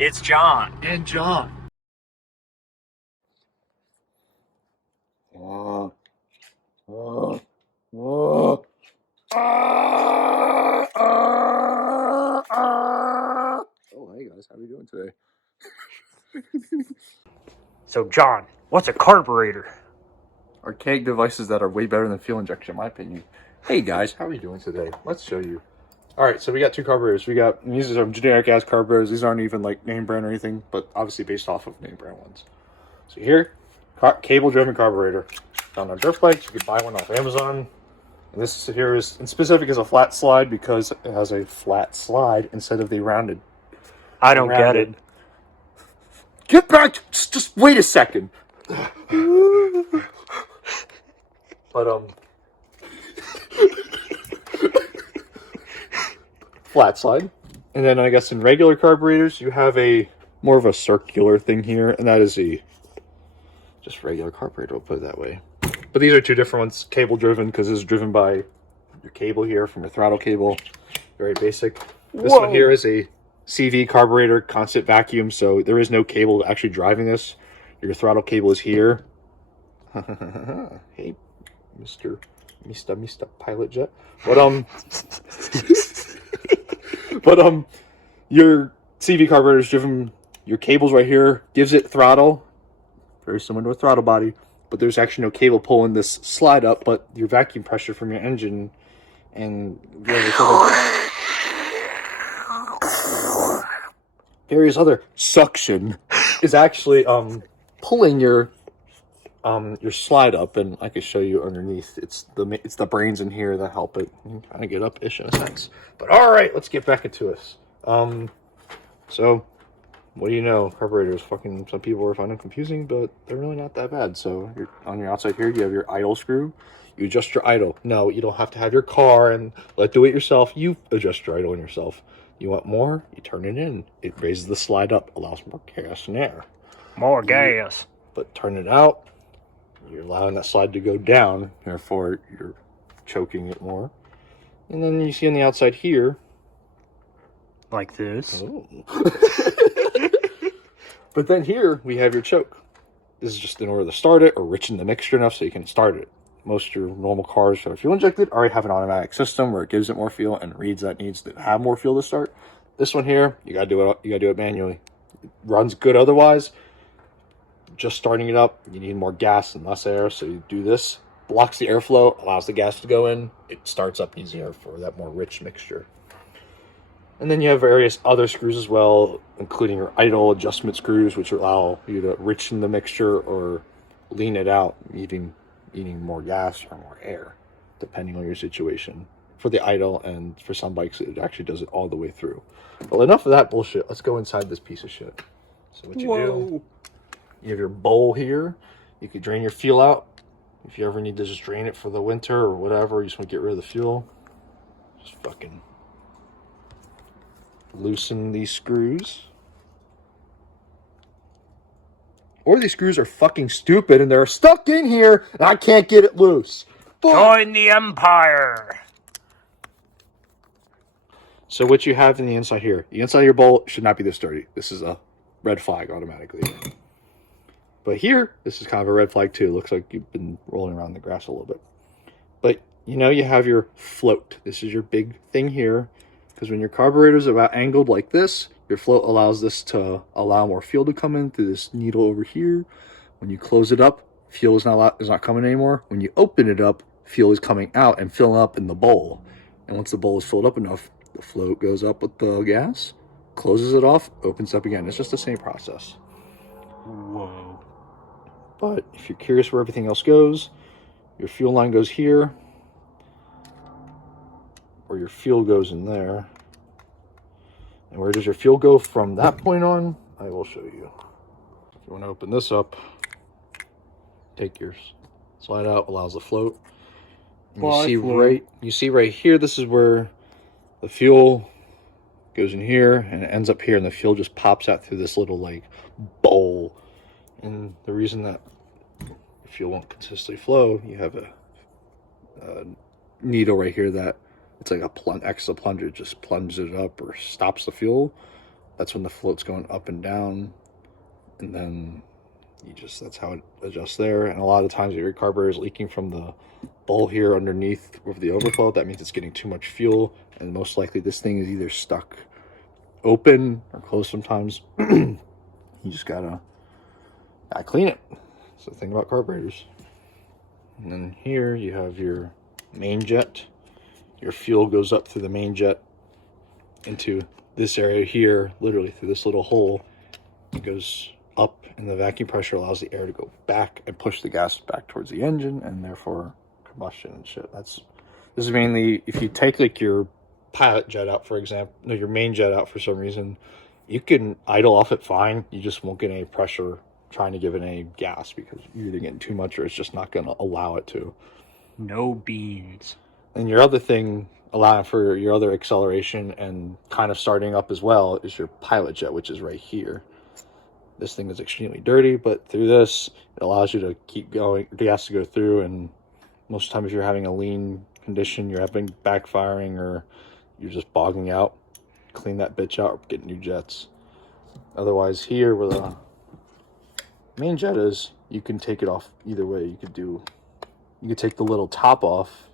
It's John. And John. Oh, hey guys, how are you doing today? So, John, what's a carburetor? Archaic devices that are way better than fuel injection, in my opinion. Hey guys, how are you doing today? Let's show you. Alright, so we got two carburetors. These are some generic ass carburetors. These aren't even like name brand or anything, but obviously based off of name brand ones. So here, cable driven carburetor. Found on dirt bikes, you could buy one off Amazon. And this here is in specific is a flat slide because it has a flat slide instead of the rounded. I don't get it. Get back! Just wait a second. But flat slide, and then I guess in regular carburetors you have a more of a circular thing here, and that is a just regular carburetor. We'll put it that way. But these are two different ones, cable driven, because this is driven by your cable here from your throttle cable. Very basic. This one here is a CV carburetor, constant vacuum, so there is no cable actually driving this. Your throttle cable is here. Hey, Mr. Pilot Jet. But your CV carburetor is driven. Your cable's right here, gives it throttle, very similar to a throttle body. But there's actually no cable pulling this slide up, but your vacuum pressure from your engine and various other suction is actually pulling your slide up, and I can show you underneath. It's the brains in here that help it kind of get up-ish in a sense. But all right, let's get back into this. So what do you know? Carburetors, fucking, some people are finding them confusing, but they're really not that bad. So on your outside here, you have your idle screw. You adjust your idle. No, you don't have to have your car and do it yourself. You adjust your idle yourself. You want more? You turn it in. It raises the slide up, allows more gas and air. More gas. But turn it out, you're allowing that slide to go down. Therefore, you're choking it more. And then you see on the outside here, like this. Oh. But then here we have your choke. This is just in order to start it or richen the mixture enough so you can start it. Most of your normal cars that are fuel injected already have an automatic system where it gives it more fuel and reads that it needs to have more fuel to start. This one here, you gotta do it manually. It runs good otherwise. Just starting it up, you need more gas and less air, so you do this. Blocks the airflow, allows the gas to go in. It starts up easier for that more rich mixture. And then you have various other screws as well, including your idle adjustment screws, which allow you to richen the mixture or lean it out, needing more gas or more air, depending on your situation. For the idle, and for some bikes, it actually does it all the way through. Well, enough of that bullshit. Let's go inside this piece of shit. So what you do, you have your bowl here. You could drain your fuel out. If you ever need to just drain it for the winter or whatever, you just want to get rid of the fuel, just fucking loosen these screws. Or these screws are fucking stupid and they're stuck in here and I can't get it loose. Join the Empire. So what you have in the inside here, the inside of your bowl should not be this dirty. This is a red flag automatically. But here, this is kind of a red flag too. Looks like you've been rolling around in the grass a little bit. But you know, you have your float. This is your big thing here. Because when your carburetor is about angled like this, your float allows this to allow more fuel to come in through this needle over here. When you close it up, fuel is not coming anymore. When you open it up, fuel is coming out and filling up in the bowl. And once the bowl is filled up enough, the float goes up with the gas, closes it off, opens up again. It's just the same process. Whoa. But if you're curious where everything else goes, your fuel line goes here, or your fuel goes in there. And where does your fuel go from that point on? I will show you. If you want to open this up, take your slide out, allows the float. And you see right here, this is where the fuel goes in here and it ends up here, and the fuel just pops out through this little like bowl. And the reason that the fuel won't consistently flow, you have a needle right here that it's like a extra plunger, just plunges it up or stops the fuel. That's when the float's going up and down, and then that's how it adjusts there. And a lot of times if your carburetor is leaking from the bowl here underneath with the overflow, that means it's getting too much fuel, and most likely this thing is either stuck open or closed sometimes. You just gotta clean it. That's the thing about carburetors. And then here you have your main jet. Your fuel goes up through the main jet into this area here, literally through this little hole. It goes up, and the vacuum pressure allows the air to go back and push the gas back towards the engine, and therefore combustion and shit. This is mainly if you take like your pilot jet out, for example, no, your main jet out for some reason, you can idle off it fine. You just won't get any pressure trying to give it any gas because you're either getting too much or it's just not going to allow it to. No beans. And your other thing allowing for your other acceleration and kind of starting up as well is your pilot jet, which is right here. This thing is extremely dirty, but through this, it allows you to keep going, the gas to go through. And most of the time, if you're having a lean condition, you're having backfiring, or you're just bogging out, clean that bitch out or get new jets. Otherwise, here where the main jet is, you can take it off either way. You could take the little top off,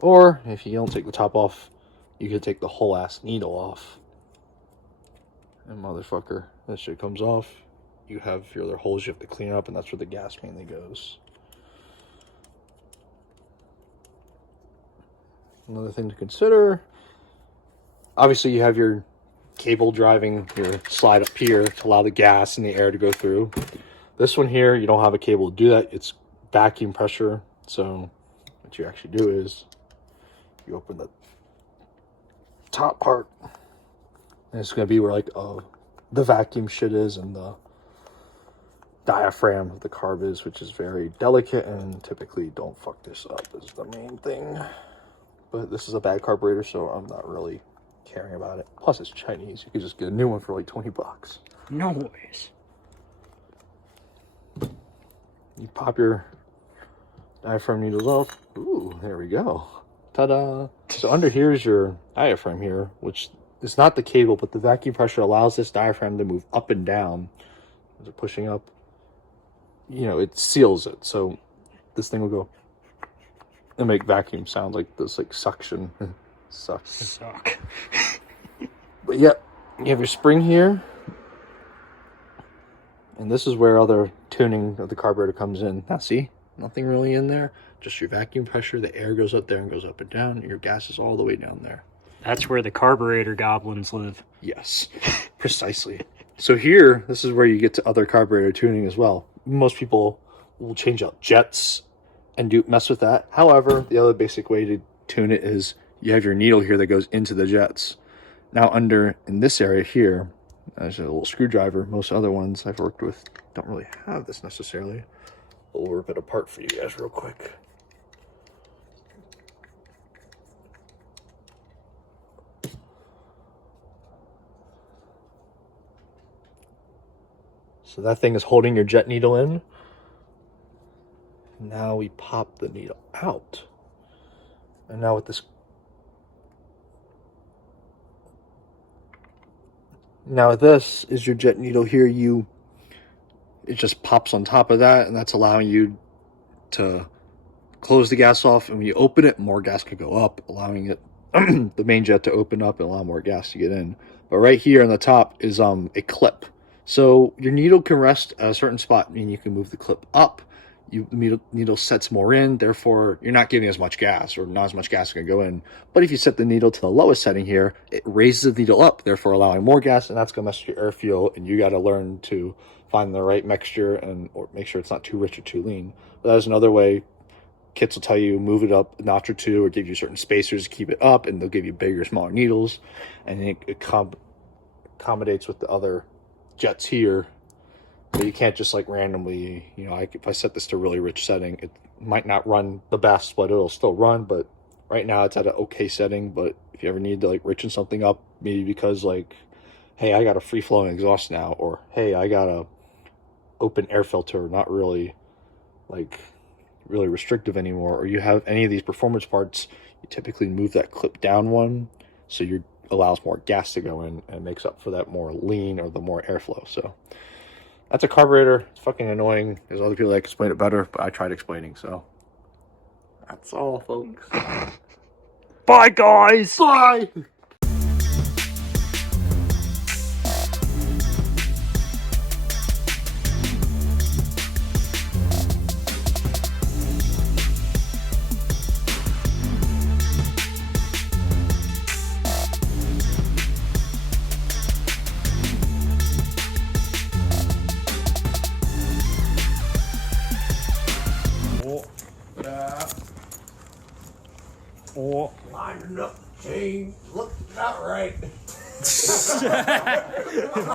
or if you don't take the top off, you could take the whole ass needle off. And motherfucker, that shit comes off. You have your other holes you have to clean up, and that's where the gas mainly goes. Another thing to consider, obviously you have your cable driving your slide up here to allow the gas and the air to go through. This one here, you don't have a cable to do that. It's vacuum pressure. So what you actually do is you open the top part, and it's going to be where like the vacuum shit is and the diaphragm of the carb is, which is very delicate, and typically don't fuck this up is the main thing. But this is a bad carburetor, so I'm not really caring about it. Plus it's Chinese. You could just get a new one for like 20 bucks. Noise. You pop your diaphragm needles off. Ooh, there we go. Ta-da! So under here is your diaphragm here, which is not the cable, but the vacuum pressure allows this diaphragm to move up and down. As it's pushing up, you know, it seals it. So this thing will go and make vacuum sounds like this, like suction. Suck. But yeah, you have your spring here. And this is where other tuning of the carburetor comes in. Now see, nothing really in there. Just your vacuum pressure. The air goes up there and goes up and down. And your gas is all the way down there. That's where the carburetor goblins live. Yes, precisely. So here, this is where you get to other carburetor tuning as well. Most people will change out jets and mess with that. However, the other basic way to tune it is you have your needle here that goes into the jets. Now in this area here, there's a little screwdriver. Most other ones I've worked with don't really have this necessarily. We'll rip it apart for you guys real quick. So that thing is holding your jet needle in. Now we pop the needle out. And now with this, now this is your jet needle here. It just pops on top of that, and that's allowing you to close the gas off. And when you open it, more gas can go up, allowing it the main jet to open up and allow more gas to get in. But right here on the top is a clip. So your needle can rest at a certain spot, meaning you can move the clip up. The needle sets more in, therefore you're not giving as much gas, or not as much gas can go in. But if you set the needle to the lowest setting here, it raises the needle up, therefore allowing more gas, and that's going to mess with your air fuel, and you got to learn to find the right mixture or make sure it's not too rich or too lean. But that's another way. Kits will tell you move it up a notch or two, or give you certain spacers to keep it up, and they'll give you bigger, smaller needles, and it accommodates with the other jets here. But you can't just like randomly, you know, if I set this to really rich setting, it might not run the best, but it'll still run. But right now it's at an okay setting. But if you ever need to like richen something up, maybe because like, hey, I got a free flowing exhaust now, or hey, I got a open air filter, not really like really restrictive anymore, or you have any of these performance parts, you typically move that clip down one, so your allows more gas to go in and makes up for that more lean or the more airflow. So that's a carburetor. It's fucking annoying. There's other people that explain it better, but I tried explaining. So that's all, folks. Bye, guys! Bye! Oh. Lining up the chain, look not right.